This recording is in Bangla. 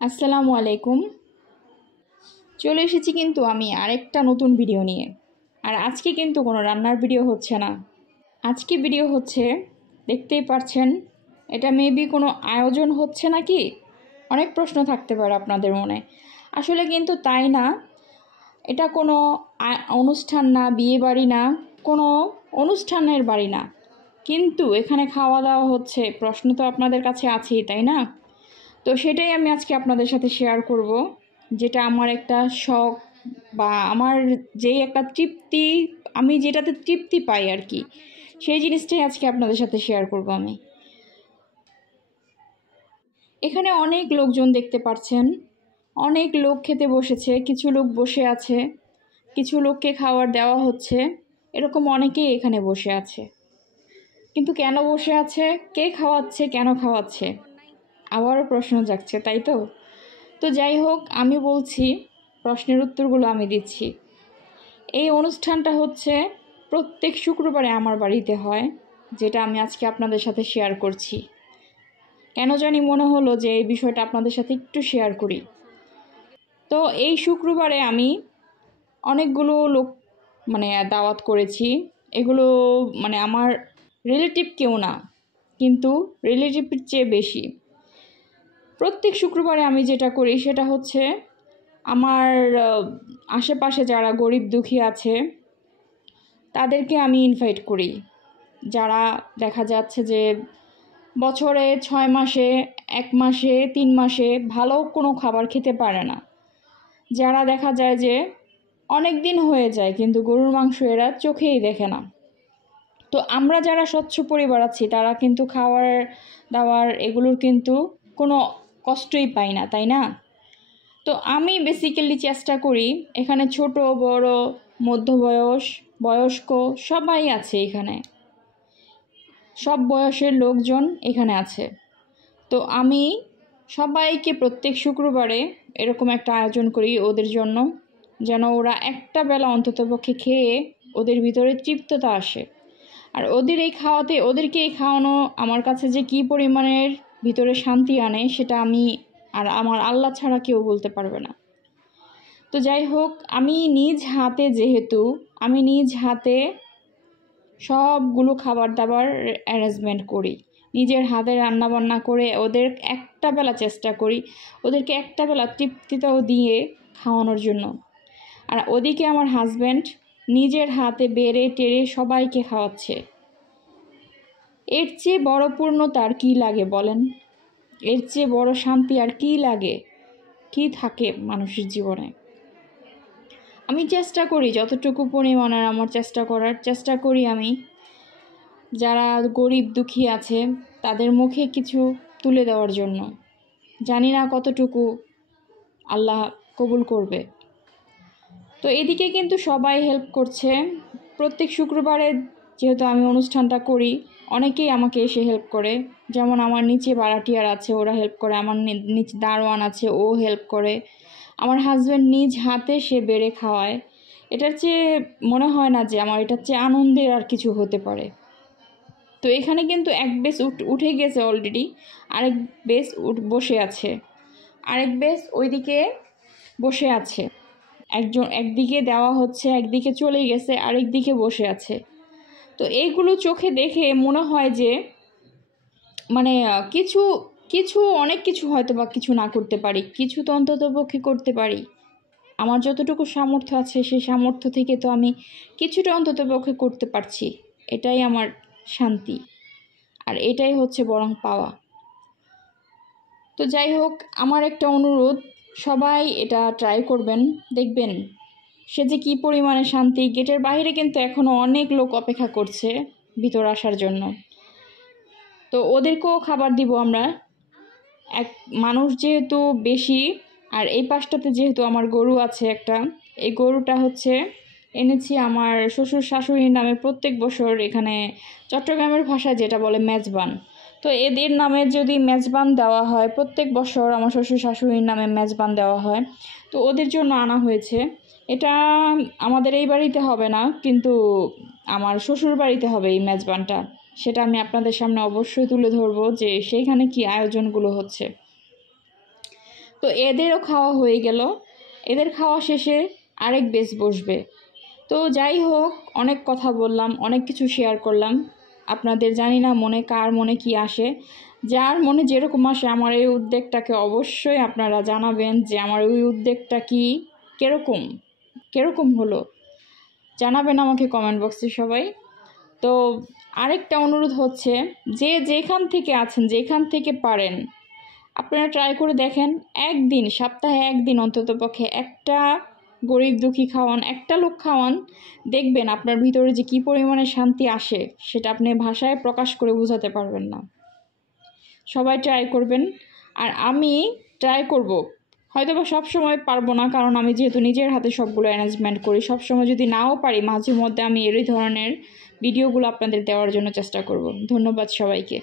আসসালামু আলাইকুম। চলে এসেছি কিন্তু আমি আরেকটা নতুন ভিডিও নিয়ে। আর আজকে কিন্তু কোনো রান্নার ভিডিও হচ্ছে না। আজকে ভিডিও হচ্ছে, দেখতেই পাচ্ছেন, এটা মেবি কোনো আয়োজন হচ্ছে নাকি অনেক প্রশ্ন থাকতে পারে আপনাদের মনে। আসলে কিন্তু তাই না, এটা কোনো অনুষ্ঠান না, বিয়ে বাড়ি না, কোনো অনুষ্ঠানের বাড়ি না, কিন্তু এখানে খাওয়া দাওয়া হচ্ছে। প্রশ্ন তো আপনাদের কাছে আছেই, তাই না? তো সেটাই আমি আজকে আপনাদের সাথে শেয়ার করব, যেটা আমার একটা শখ বা আমার যেই একটা তৃপ্তি, আমি যেটাতে তৃপ্তি পাই আর কি, সেই জিনিসটাই আজকে আপনাদের সাথে শেয়ার করব আমি। এখানে অনেক লোকজন দেখতে পাচ্ছেন, অনেক লোক খেতে বসেছে, কিছু লোক বসে আছে, কিছু লোককে খাবার দেওয়া হচ্ছে, এরকম অনেকেই এখানে বসে আছে। কিন্তু কেন বসে আছে, কে খাওয়াচ্ছে, কেন খাওয়াচ্ছে, আবারও প্রশ্ন জাগছে, তাই তো? তো যাই হোক, আমি বলছি, প্রশ্নের উত্তরগুলো আমি দিচ্ছি। এই অনুষ্ঠানটা হচ্ছে প্রত্যেক শুক্রবারে আমার বাড়িতে হয়, যেটা আমি আজকে আপনাদের সাথে শেয়ার করছি। কেন জানি মনে হলো যে এই বিষয়টা আপনাদের সাথে একটু শেয়ার করি। তো এই শুক্রবারে আমি অনেকগুলো লোক দাওয়াত করেছি। এগুলো আমার রিলেটিভ কেউ না, কিন্তু রিলেটিভের চেয়ে বেশি। প্রত্যেক শুক্রবারে আমি যেটা করি সেটা হচ্ছে, আমার আশেপাশে যারা গরিব দুঃখী আছে তাদেরকে আমি ইনভাইট করি। যারা দেখা যাচ্ছে যে বছরে 6 মাসে, 1 মাসে, 3 মাসে ভালো কোনো খাবার খেতে পারে না, যারা দেখা যায় যে অনেক দিন হয়ে যায় কিন্তু গরুর মাংস এরা চোখেই দেখে না। তো আমরা যারা স্বচ্ছ পরিবার আছি তারা কিন্তু খাওয়ার দাওয়ার এগুলোর কিন্তু কোনো কষ্টই পাই না, তাই না? তো আমি বেসিক্যালি চেষ্টা করি, এখানে ছোট বড় মধ্যবয়স বয়স্ক সবাই আছে, এখানে সব বয়সের লোকজন এখানে আছে। তো আমি সবাইকে প্রত্যেক শুক্রবারে এরকম একটা আয়োজন করি ওদের জন্য, যেন ওরা একটা বেলা অন্ততপক্ষে খেয়ে ওদের ভিতরে তৃপ্ততা আসে। আর ওদেরকে এই খাওয়ানো আমার কাছে যে কী পরিমাণের ভিতরে শান্তি আনে, সেটা আমি আর আমার আল্লাহ ছাড়া কেউ বলতে পারবে না। তো যাই হোক, আমি নিজ হাতে সবগুলো খাবার দাবার অ্যারেঞ্জমেন্ট করি, নিজের হাতে রান্নাবান্না করে ওদের একটা বেলা চেষ্টা করি ওদেরকে একটা বেলা তৃপ্তিটাও দিয়ে খাওয়ানোর জন্য। আর ওদিকে আমার হাজব্যান্ড নিজের হাতে বেড়ে টেড়ে সবাইকে খাওয়াচ্ছে। এর চেয়ে বড় পূর্ণতা আর কী লাগে বলেন? এর চেয়ে বড় শান্তি আর কী লাগে, কী থাকে মানুষের জীবনে? আমি চেষ্টা করি যতটুকু পরিমাণের আমার চেষ্টা করি আমি যারা গরিব দুঃখী আছে তাদের মুখে কিছু তুলে দেওয়ার জন্য। জানি না কতটুকু আল্লাহ কবুল করবে। তো এদিকে কিন্তু সবাই হেল্প করছে। প্রত্যেক শুক্রবারে যেহেতু আমি অনুষ্ঠানটা করি, অনেকেই আমাকে এসে হেল্প করে। যেমন আমার নিচে ভাড়াটিয়ার আছে, ওরা হেল্প করে। আমার নিচে দারোয়ান আছে, ও হেল্প করে। আমার হাজব্যান্ড নিজ হাতে সে বেড়ে খাওয়ায়। এটার চেয়ে মনে হয় না যে আমার এটার চেয়ে আনন্দের আর কিছু হতে পারে। তো এখানে কিন্তু এক বেস উঠে গেছে অলরেডি, আরেক বেস বসে আছে, আরেক বেস ওইদিকে বসে আছে। একদিকে দেওয়া হচ্ছে, একদিকে চলে গেছে, আরেক দিকে বসে আছে। তো এইগুলো চোখে দেখে মনে হয় যে কিছু কিছু অনেক কিছু হয়তো বা কিছু না করতে পারি, কিছু তো অন্ততপক্ষে করতে পারি। আমার যতটুকু সামর্থ্য আছে সেই সামর্থ্য থেকে তো আমি কিছুটা অন্ততপক্ষে করতে পারছি। এটাই আমার শান্তি, আর এটাই হচ্ছে বরং পাওয়া। তো যাই হোক, আমার একটা অনুরোধ, সবাই এটা ট্রাই করবেন, দেখবেন সে যে কী পরিমাণে শান্তি। গেটের বাইরে কিন্তু এখনও অনেক লোক অপেক্ষা করছে ভিতর আসার জন্য। তো ওদেরকেও খাবার দিব আমরা। মানুষ যেহেতু বেশি, আর এই পাশটাতে যেহেতু আমার গরু আছে একটা, এই গরুটা হচ্ছে এনেছি আমার শ্বশুর শাশুড়ির নামে প্রত্যেক বছর। এখানে চট্টগ্রামের ভাষায় যেটা বলে মেজবান। তো এদের নামে যদি মেজবান দেওয়া হয়, প্রত্যেক বছর আমার শ্বশুর শাশুড়ির নামে মেজবান দেওয়া হয়, তো ওদের জন্য আনা হয়েছে। এটা আমাদের এই বাড়িতে হবে না, কিন্তু আমার শ্বশুর বাড়িতে হবে এই মেজবানটা। সেটা আমি আপনাদের সামনে অবশ্যই তুলে ধরবো যে সেইখানে কি আয়োজনগুলো হচ্ছে। তো এদেরও খাওয়া হয়ে গেল, এদের খাওয়া শেষে আরেক বেশ বসবে। তো যাই হোক, অনেক কথা বললাম, অনেক কিছু শেয়ার করলাম আপনাদের। জানি না কার মনে কি আসে, যার মনে যেরকম আসে আমার এই উদ্যোগটাকে অবশ্যই আপনারা জানাবেন যে আমার ওই উদ্যোগটা কীরকম হলো, জানাবেন আমাকে কমেন্ট বক্সে সবাই। তো আরেকটা অনুরোধ হচ্ছে, যে যেখান থেকে আছেন, যেখান থেকে পারেন আপনারা ট্রাই করে দেখেন, একদিন, সপ্তাহে একদিন অন্ততপক্ষে একটা গরিব দুঃখী খাওয়ান, একটা লোক খাওয়ান, দেখবেন আপনার ভিতরে যে কী পরিমাণে শান্তি আসে সেটা আপনি ভাষায় প্রকাশ করে বোঝাতে পারবেন না। সবাই ট্রাই করবেন, আর আমি ট্রাই করব। হয়তো বা সবসময় পারবো না, কারণ আমি যেহেতু নিজের হাতে সবগুলো অ্যারেঞ্জমেন্ট করি, সবসময় যদি নাও পারি মাঝে মধ্যে আমি এই ধরনের ভিডিওগুলো আপনাদের দেওয়ার জন্য চেষ্টা করব। ধন্যবাদ সবাইকে।